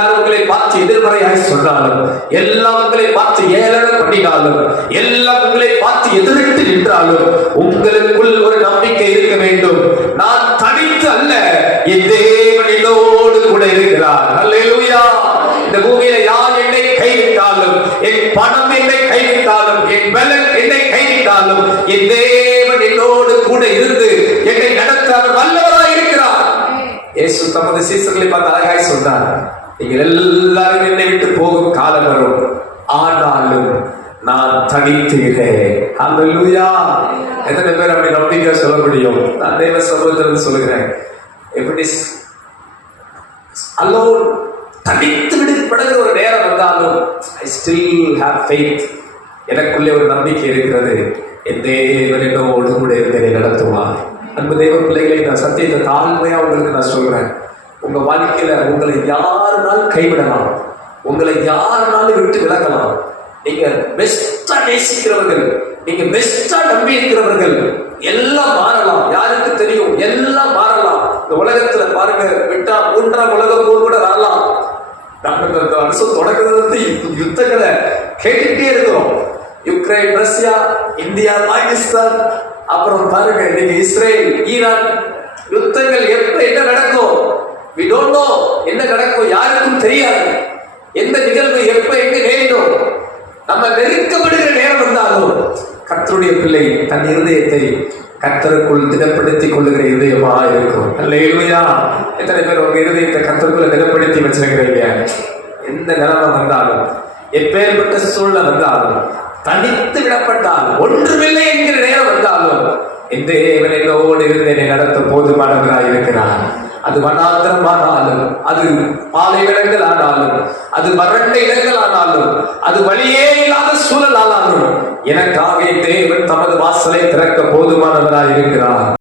உங்களை பார்த்து எதிர்மறையாய் சொன்னாலும், எல்லாம் உங்களை பார்த்து ஏளனம் பண்ணினாலும், எல்லாம் உங்களை பார்த்து எதிர்த்து நின்றாலும், உங்களுக்குள் ஒரு நம்பிக்கை இருக்க வேண்டும். நான் தனித்து அல்ல, என் தேவன் என்னோடு கூட இருக்கிறார். அல்லேலூயா. இந்த பூமியில யார் என்னை கைவிட்டாலும், என் பணம் என்னை கைவிட்டாலும், என் பலன் என்னை கைவிட்டாலும், என் தேவன் என்னோடு கூட இருந்து என்னை நடத்த அவர் வல்லவராய் இருக்கிறார். இயேசு தமது சீசர்களை பார்த்து அழகாய் சொன்னார், நீங்கள் எல்லாரும் என்னை விட்டு போகும் காலம் வரும், ஆனாலும் நான் தனித்தீரேன். அல்லேலூயா. எத்தனை பேர் அப்படி நம்பிக்கை சொல்ல முடியும்? நான் தேவ சமூகத்திலிருந்து சொல்லுகிறேன், எப்படி alone தனித்து விடுபடுகிற ஒரு நேரம் வந்தாலும் I still have faith. எனக்குள்ளே ஒரு நம்பிக்கை இருக்கிறது. என் தேவன் என்னோடு கூட என்னை நடத்துவார். அன்பு தேவ பிள்ளைகளை, நான் சத்தியத்தை தாழ்மையா உங்களுக்கு நான் சொல்றேன். உங்க வாழ்க்கையில உங்களை யாருனாலும் கைவிடலாம், உங்களை யாருனாலும் விட்டு விலகலாம். நீங்க பெஸ்டா நேசிக்கிறவர்கள், நீங்க பெஸ்டா நம்பி இருக்கிறவர்கள் எல்லாம் மாறலாம். யாருக்கு தெரியும்? எல்லாம் மாறலாம். இந்த உலகத்துல பாருங்க, விட்டா 3ஆம் உலக போர் கூட வரலாம். நம்ம இந்த வருஷம் தொடங்குறது யுத்தங்களை கேட்டுட்டே இருக்கிறோம். யுக்ரைன், ரஷ்யா, இந்தியா, பாகிஸ்தான், அப்புறம் பாருங்க இன்னைக்கு இஸ்ரேல், ஈரான். யுத்தங்கள் எப்ப என்ன நடக்கும்? we don't know. என்ன நடக்கும் யாருக்கும் தெரியாது. எந்த நிகழ்வு எப்ப எங்க நேரிடும். நம்ம நெருக்கப்படுகிற நேரம் வந்தாலும் கர்த்தருடைய பிள்ளை தன் இருதயத்தை கர்த்தருக்குள் திடப்படுத்திக் கொள்ளுகிற இருதயமா இருக்கும். அல்லேலூயா. எத்தனை பேர் உங்க இருதயத்தை கர்த்தருக்குள்ள திடப்படுத்தி வச்சிருக்கிறீங்க? எந்த நிலைமை வந்தாலும், எப்பேற்பட்ட சூழ்நிலை வந்தாலும், தனித்து விடப்பட்டால், ஒன்றுமில்லை என்கிற நேரம் வந்தாலும், எந்த தேவன் என்னோடு இருந்து என்னை நடத்த போதுமானவராய் இருக்கிறார். அது வனாந்திரமானாலும், அது பாலைவனங்கள் ஆனாலும், அது வறண்ட இடங்கள் ஆனாலும், அது வழியே இல்லாத சூழல் ஆனாலும், எனக்காக தேவன் தமது வாசலை திறக்க போதுமானவராய் இருக்கிறார்.